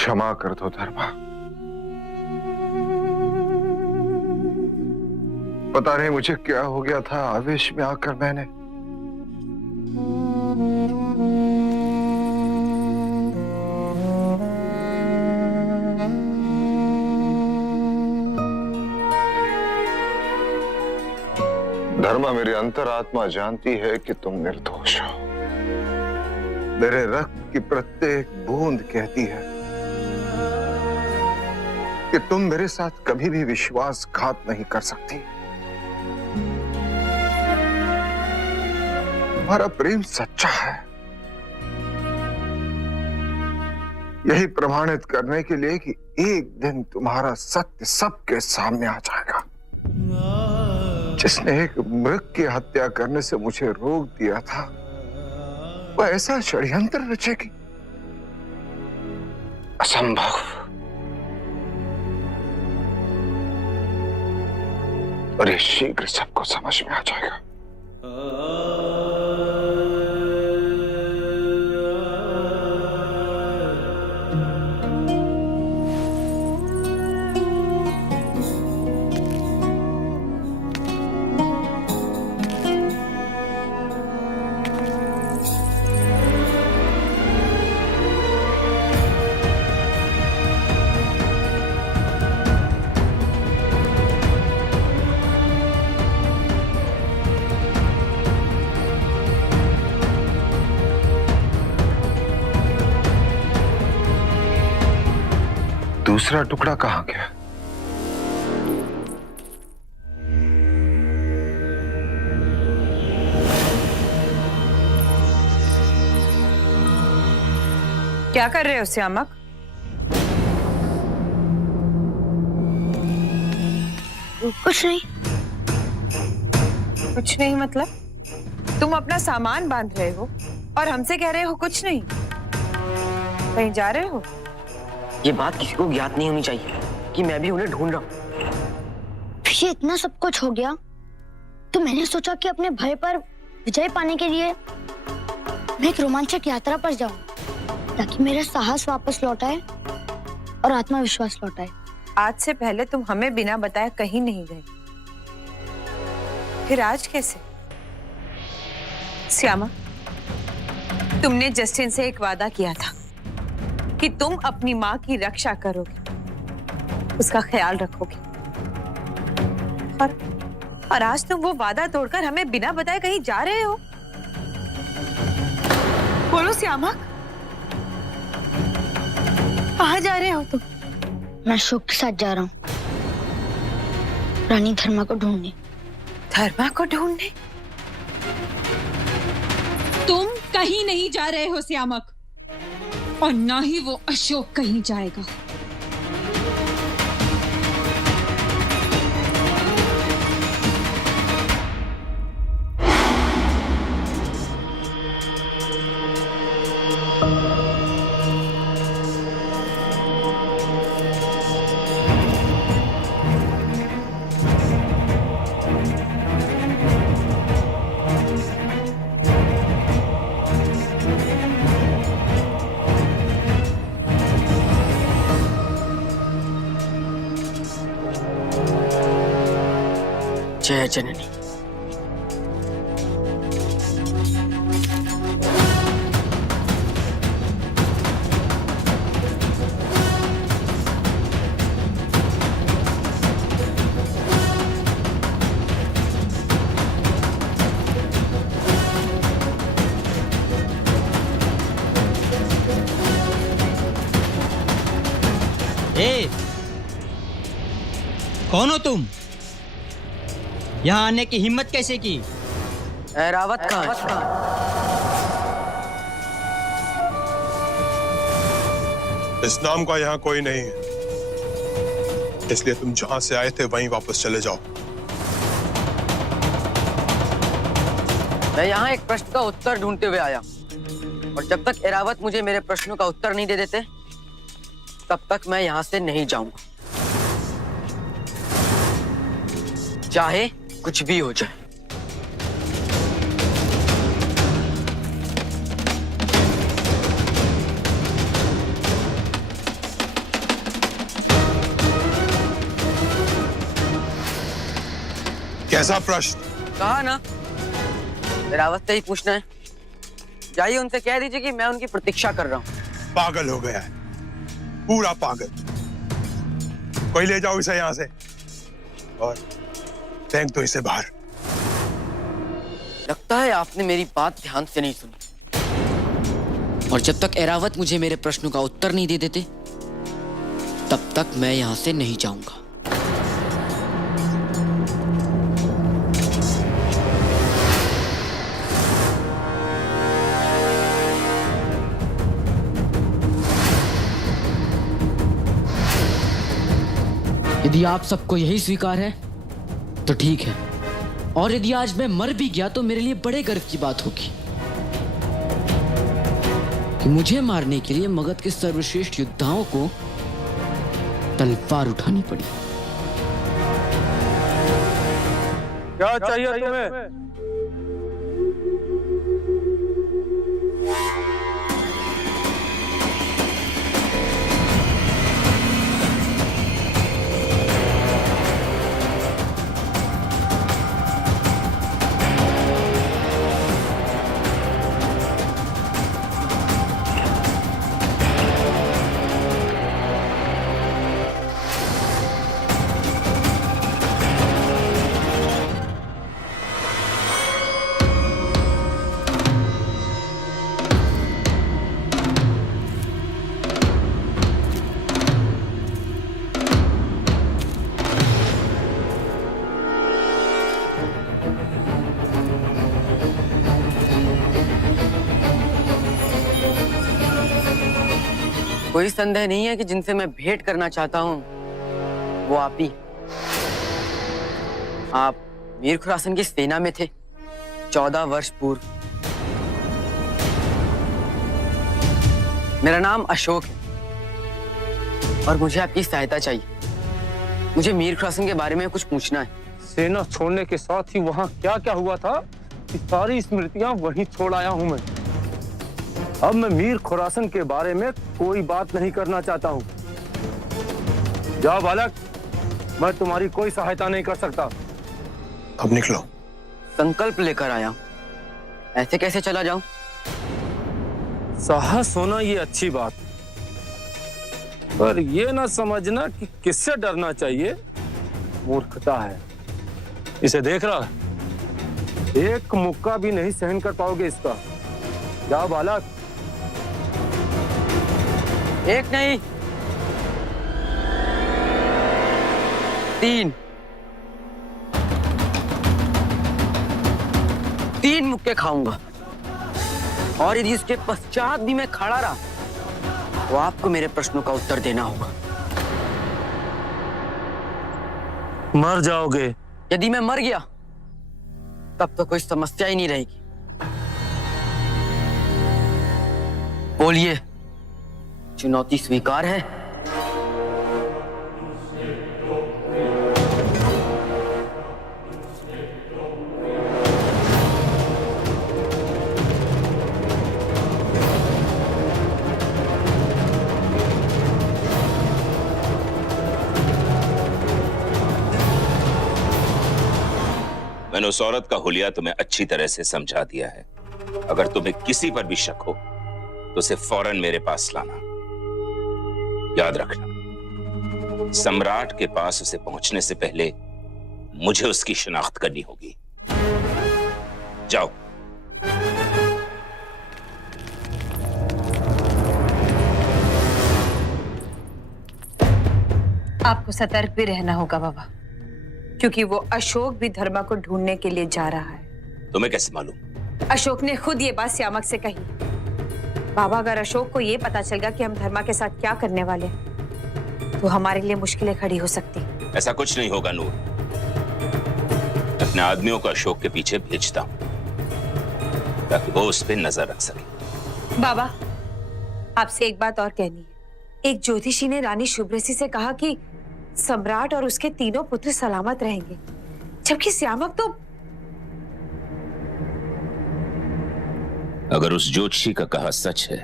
क्षमा कर दो धर्मा। पता नहीं मुझे क्या हो गया था, आवेश में आकर मैंने धर्मा, मेरी अंतरात्मा जानती है कि तुम निर्दोष हो। मेरे रक्त की प्रत्येक बूंद कहती है कि तुम मेरे साथ कभी भी विश्वासघात नहीं कर सकती। तुम्हारा प्रेम सच्चा है, यही प्रमाणित करने के लिए कि एक दिन तुम्हारा सत्य सबके सामने आ जाएगा। जिसने एक मृग की हत्या करने से मुझे रोक दिया था, वह ऐसा षड्यंत्र रचेगी? असंभव। और ये शीघ्र सबको समझ में आ जाएगा। दूसरा टुकड़ा कहां गया? क्या कर रहे हो श्यामक? कुछ नहीं। कुछ नहीं मतलब? तुम अपना सामान बांध रहे हो और हमसे कह रहे हो कुछ नहीं। कहीं जा रहे हो? ये बात किसी को ज्ञात नहीं होनी चाहिए कि मैं भी उन्हें ढूंढ रहा हूँ। ये इतना सब कुछ हो गया तो मैंने सोचा कि अपने भय पर विजय पाने के लिए मैं एक रोमांचक यात्रा पर जाऊं, ताकि मेरा साहस वापस लौट आए और आत्मविश्वास लौट आए। आज से पहले तुम हमें बिना बताए कहीं नहीं गए, फिर आज कैसे? श्यामा, तुमने जस्टिन से एक वादा किया था कि तुम अपनी माँ की रक्षा करोगे, उसका ख्याल रखोगे, और आज तुम वो वादा तोड़कर हमें बिना बताए कहीं जा रहे हो। बोलो श्यामा, कहाँ जा रहे हो तुम? मैं अशोक के साथ जा रहा हूँ रानी धर्मा को ढूंढने। धर्मा को ढूंढने? तुम कहीं नहीं जा रहे हो श्यामक, और ना ही वो अशोक कहीं जाएगा। जय जननी। कौन हो तुम? यहाँ आने की हिम्मत कैसे की? ऐरावत कहाँ? इस नाम का यहाँ कोई नहीं है, इसलिए तुम जहां से आए थे वहीं वापस चले जाओ। मैं यहाँ एक प्रश्न का उत्तर ढूंढते हुए आया, और जब तक ऐरावत मुझे मेरे प्रश्नों का उत्तर नहीं दे देते, तब तक मैं यहाँ से नहीं जाऊंगा, चाहे कुछ भी हो जाए। कैसा प्रश्न? कहा ना, एरावत से ही पूछना है। जाइए उनसे कह दीजिए कि मैं उनकी प्रतीक्षा कर रहा हूँ। पागल हो गया है, पूरा पागल। कोई ले जाओ इसे यहाँ से और फेंक दो इसे बाहर। लगता है आपने मेरी बात ध्यान से नहीं सुनी। और जब तक एरावत मुझे मेरे प्रश्नों का उत्तर नहीं दे देते, तब तक मैं यहां से नहीं जाऊंगा। यदि आप सबको यही स्वीकार है तो ठीक है, और यदि आज मैं मर भी गया तो मेरे लिए बड़े गर्व की बात होगी कि मुझे मारने के लिए मगध के सर्वश्रेष्ठ योद्धाओं को तलवार उठानी पड़ी। क्या चाहिए तुम्हें? कोई संदेह नहीं है कि जिनसे मैं भेंट करना चाहता हूं वो आप ही। आप मीर खुरासन की सेना में थे 14 वर्ष पूर्व। मेरा नाम अशोक है और मुझे आपकी सहायता चाहिए। मुझे मीर खुरासन के बारे में कुछ पूछना है। सेना छोड़ने के साथ ही वहां क्या क्या हुआ था, सारी स्मृतियां वहीं छोड़ आया हूं मैं। अब मैं मीर खुरासन के बारे में कोई बात नहीं करना चाहता हूं। जाओ बालक, मैं तुम्हारी कोई सहायता नहीं कर सकता। अब निकलो। संकल्प लेकर आया हूं, ऐसे कैसे चला जाऊं? साहस होना ये अच्छी बात, पर ये ना समझना कि किससे डरना चाहिए मूर्खता है। इसे देख रहा, एक मुक्का भी नहीं सहन कर पाओगे इसका। जाओ बालक। एक नहीं, 3 मुक्के खाऊंगा, और यदि उसके पश्चात भी मैं खड़ा रहा तो आपको मेरे प्रश्नों का उत्तर देना होगा। मर जाओगे। यदि मैं मर गया तब तो कोई समस्या ही नहीं रहेगी। बोलिए, चुनौती स्वीकार है? मैंने उस औरत का हुलिया तुम्हें अच्छी तरह से समझा दिया है। अगर तुम्हें किसी पर भी शक हो तो उसे फौरन मेरे पास लाना। याद रखना, सम्राट के पास उसे पहुंचने से पहले मुझे उसकी शिनाख्त करनी होगी। जाओ। आपको सतर्क भी रहना होगा बाबा, क्योंकि वो अशोक भी धर्मा को ढूंढने के लिए जा रहा है। तुम्हें कैसे मालूम? अशोक ने खुद ये बात श्यामक से कही। बाबा, अगर अशोक को ये पता चल गया कि हम धर्मा के साथ क्या करने वाले तो हमारे लिए मुश्किलें खड़ी हो सकती। ऐसा कुछ नहीं होगा नूर। अपने आदमियों को अशोक के पीछे भेजता हूं ताकि वो उस पर नजर रख सके। बाबा, आपसे एक बात और कहनी है। एक ज्योतिषी ने रानी शुभ्रसी से कहा कि सम्राट और उसके तीनों पुत्र सलामत रहेंगे, जबकि श्यामक तो। अगर उस ज्योतिषी का कहा सच है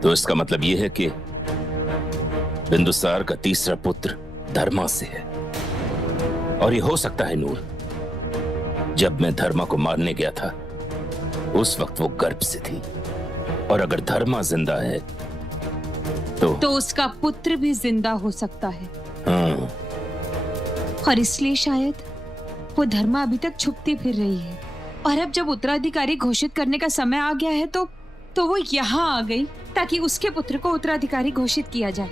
तो इसका मतलब यह है कि बिंदुसार का तीसरा पुत्र धर्मा से है और ये हो सकता है नूर, जब मैं धर्मा को मारने गया था उस वक्त वो गर्भ से थी, और अगर धर्मा जिंदा है तो उसका पुत्र भी जिंदा हो सकता है। हाँ। और इसलिए शायद वो धर्मा अभी तक छुपती फिर रही है, और अब जब उत्तराधिकारी घोषित करने का समय आ गया है तो वो यहाँ आ गई ताकि उसके पुत्र को उत्तराधिकारी घोषित किया जाए।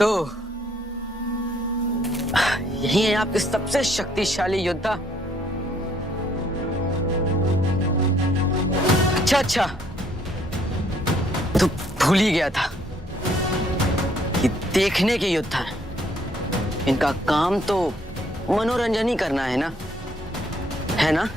तो यही है आपके सबसे शक्तिशाली योद्धा। अच्छा, तो भूल ही गया था कि देखने के योद्धा हैं। इनका काम तो मनोरंजन ही करना है ना, है ना?